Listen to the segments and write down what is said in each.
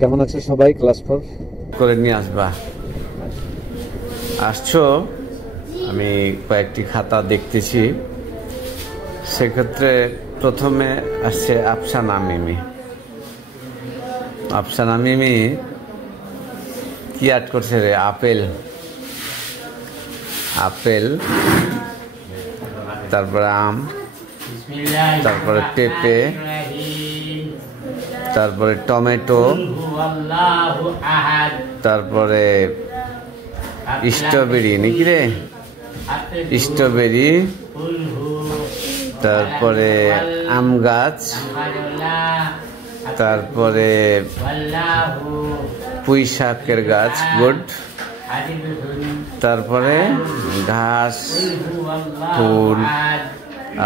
কেমন আছে সবাই? ক্লাস 4 করে নিয়ে আসবা। আসছো, আমি কয়েকটি খাতা দেখতেছি। সেক্ষেত্রে প্রথমে আসছে আফসানা মিমি। আফসানা মিমি কি আর্ট করছে রে? আপেল, আপেল, তারপরে আম, তারপরে পেঁপে, তারপরে টমেটো, তারপরে স্ট্রবেরি, নাকি রে? স্ট্রবেরি, তারপরে আম গাছ, তারপরে পুঁই শাকের গাছ, গুড। তারপরে ঘাস, ফুল,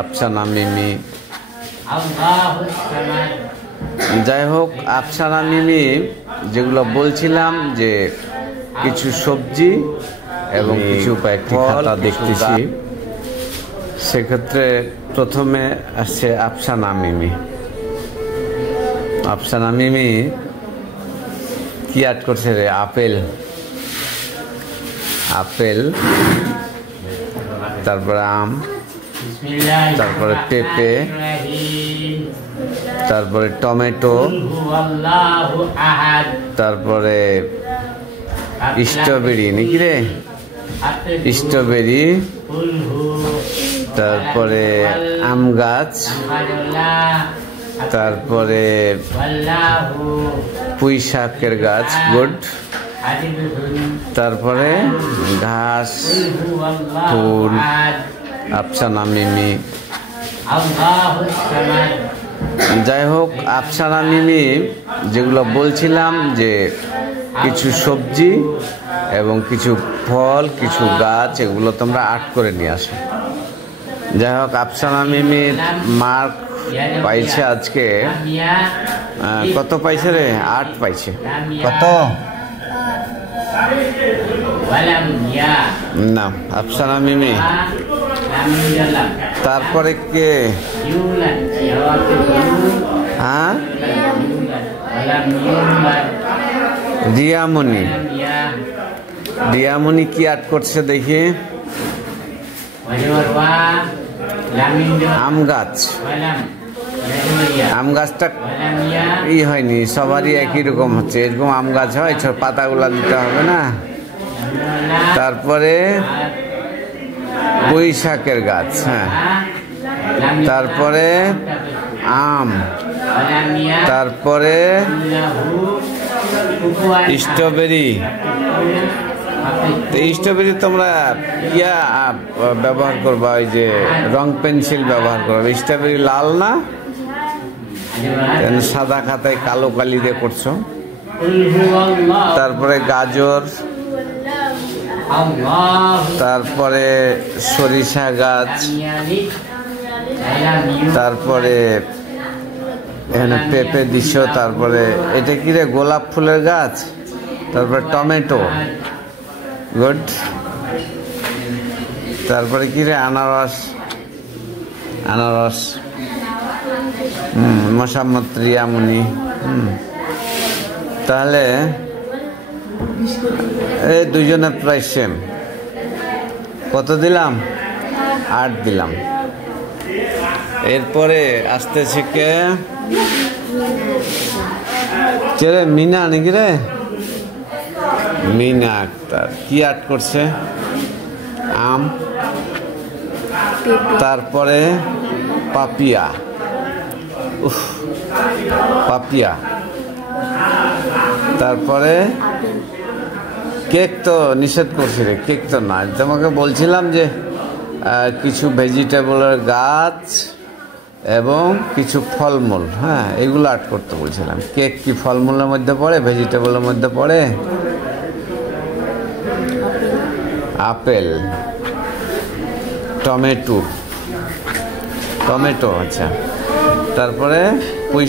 আফসানা মিমি। যাই হোক, আফসানা মিমি যেগুলো বলছিলাম যে কিছু সবজি এবং কিছু কয়েকটি খাতা দেখতেছি। সেক্ষেত্রে প্রথমে আসছে আফসানা মিমি। আফসানা মিমি কি আর্ট করছে রে? আপেল, আপেল, তারপরে আম, তারপরে পেঁপে, তারপরে টমেটো, তারপরে স্ট্রবেরি, নাকি রে? স্ট্রবেরি, তারপরে আম গাছ, তারপরে পুঁই শাকের গাছ, গুড। তারপরে ঘাস, ফুল, আফসানা মিমি। যাই হোক, আফসানা মিমি যেগুলো বলছিলাম যে কিছু সবজি এবং কিছু ফল, কিছু গাছ, এগুলো তোমরা আর্ট করে নিয়ে আসো। যাই হোক, আফসানা মিমির মার্ক পাইছে আজকে কত পাইছে রে? 8 পাইছে। কত? না, আফসানা মিমি। তারপরে কে? হ্যাঁ, রিয়ামণি। রিয়ামণি কি আর্ট করছে দেখি? আম গাছ। আম গাছটা হয়নি, সবারই একই রকম হচ্ছে। এরকম আম গাছ হয়, পাতাগুলা দিতে হবে না। তারপরে পুঁই শাকের গাছ, হ্যাঁ। তারপরে আম, তারপরে স্ট্রবেরি। স্ট্রবেরি তোমরা ইয়া ব্যবহার করবা, ওই যে রং পেন্সিল ব্যবহার করবে। স্ট্রবেরি লাল না, সাদা খাতায় কালো কালি দিয়ে করছো। তারপরে গাজর, তারপরে সরিষা গাছ, তারপরে এখানে পেঁপে দিছ। তারপরে এটা কি রে? গোলাপ ফুলের গাছ। তারপরে টমেটো, গুড। তারপরে কি রে? আনারস, আনারস। মোসাম্মদ রিয়ামণি। তাহলে এই দুইজনে প্রায় সেম। কত দিলাম? 8 দিলাম। এরপরে আসতেছে কে? রে মিনা, নাকি রে? মিনা আক্তার কি আর্ট করছে? আম, তারপরে পাপিয়া। উফ, পাপিয়া। তারপরে কেক তো নিষেধ করছি রে, কেক তো না। তোমাকে বলছিলাম যে কিছু ভেজিটেবলের গাছ এবং কিছু ফলমূল, হ্যাঁ, এগুলো আর্ট করতে বলছিলাম। কেক কি ফলমূলের মধ্যে পড়ে? ভেজিটেবলের মধ্যে পড়ে? আপেল, টমেটো, টমেটো, আচ্ছা। তারপরে পুঁই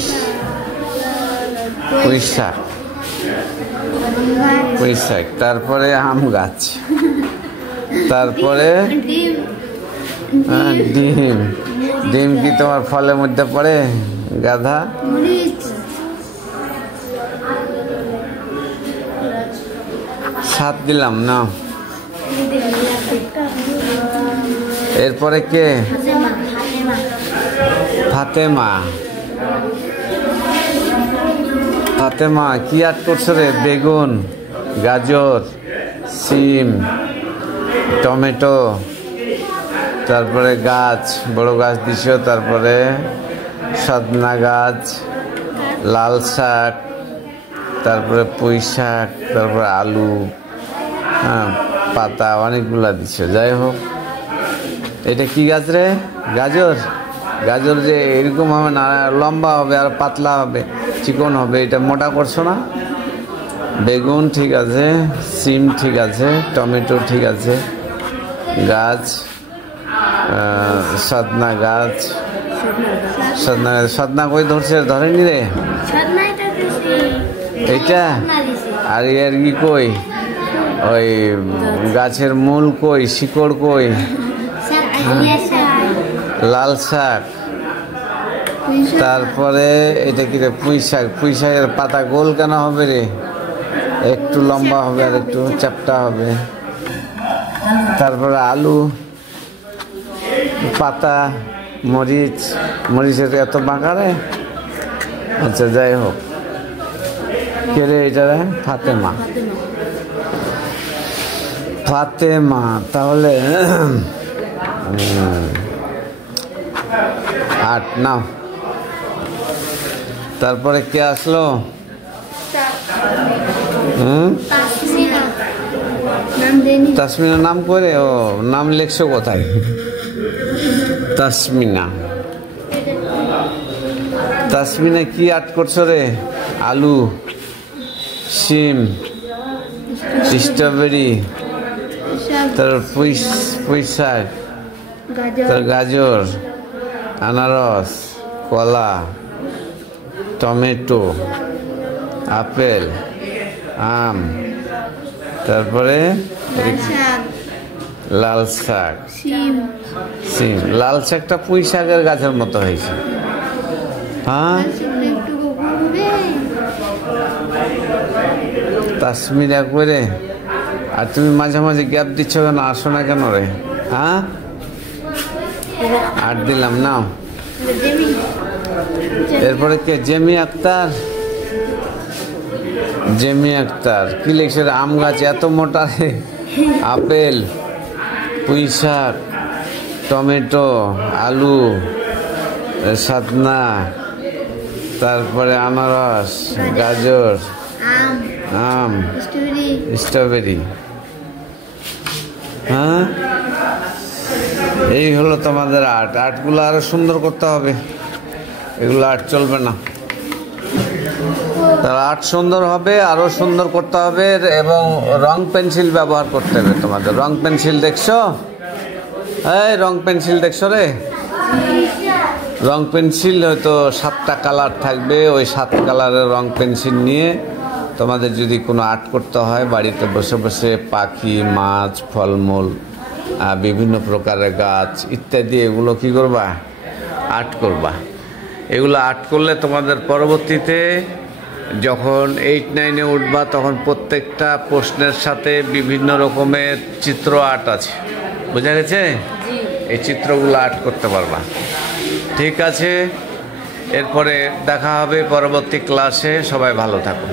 শাক, পুঁই শাক। তারপরে আম গাছ। তারপরে ডিম। ডিম কি তোমার ফলের মধ্যে পড়ে? গাধা। 7 দিলাম না। এরপরে কে? ফাতেমা। ফাতেমা কি আট করছো রে? বেগুন, গাজর, সিম, টমেটো, তারপরে গাছ, বড় গাছ দিছ, তারপরে সজনা গাছ, লাল শাক, তারপরে পুঁই শাক, তারপরে আলু, হ্যাঁ, পাতা অনেকগুলা দিছ। যাই হোক, এটা কি গাছ রে? গাজর। গাজর যে এরকম হবে না, লম্বা হবে আর পাতলা হবে, চিকন হবে, এটা মোটা করছো না। বেগুন ঠিক আছে, সিম ঠিক আছে, টমেটো ঠিক আছে, গাছ, সজনা গাছ, সজনা কই ধরছে? ধরেনি রে এইটা। আর এর কি কই? ওই গাছের মূল কই, শিকড় কই? লাল শাক। তারপরে এটা কি রে? পুঁই শাক। পুঁই শাকের পাতা গোল কেন হবে রে? একটু লম্বা হবে আর একটু চ্যাপ্টা হবে। তারপরে আলু, পাতা, মরিচ। মরিচের এত বাঁকা রে? আচ্ছা, যাই হোক, কে রে এটা রে? ফাতেমা। ফাতেমা তাহলে 8 নাও। তারপরে কে আসলো? তাসমিনা নাম করে? ও নাম লিখছো কোথায়? তাসমিনা। তাসমিনা কি আট করছো রে? আলু, সিম, স্ট্রবেরি, তার পুঁই শাক, তার গাজর, আনারস, কলা, টমেটো, আপেল, আম, তারপরে লাল শাক, সিম। লাল শাকটা পুঁই শাকের গাছের মতো হয়েছে। হ্যাঁ, তাসমিরা করে। আর তুমি মাঝে মাঝে গ্যাপ দিচ্ছ কেন? আসো না কেন রে? হ্যাঁ, 8 দিলাম নাও। এরপরে কে? জেমি আক্তার। জেমি আক্তার কি লিখছে? আম গাছ এত মোটা রে? আপেল, পুঁই শাক, টমেটো, আলু, সজনা, তারপরে আনারস, গাজর, আম, স্ট্রবেরি। হ্যাঁ, এই হলো তোমাদের 8। 8গুলো আরো সুন্দর করতে হবে, এগুলো 8 চলবে না। তার 8 সুন্দর হবে, আরো সুন্দর করতে হবে, এবং রং পেন্সিল ব্যবহার করতে হবে তোমাদের। রং পেন্সিল দেখছো? এই রং পেন্সিল দেখছো রে? রং পেন্সিল হয়তো 7টা কালার থাকবে। ওই 7 কালারের রং পেন্সিল নিয়ে তোমাদের যদি কোনো আর্ট করতে হয়, বাড়িতে বসে বসে পাখি, মাছ, ফলমূল, বিভিন্ন প্রকারের গাছ ইত্যাদি, এগুলো কি করবা? আর্ট করবা। এগুলো আর্ট করলে তোমাদের পরবর্তীতে যখন 8-9-এ উঠবা, তখন প্রত্যেকটা প্রশ্নের সাথে বিভিন্ন রকমের চিত্র আর্ট আছে। বোঝা গেছে? এই চিত্রগুলো আর্ট করতে পারবা। ঠিক আছে, এরপরে দেখা হবে পরবর্তী ক্লাসে। সবাই ভালো থাকুন।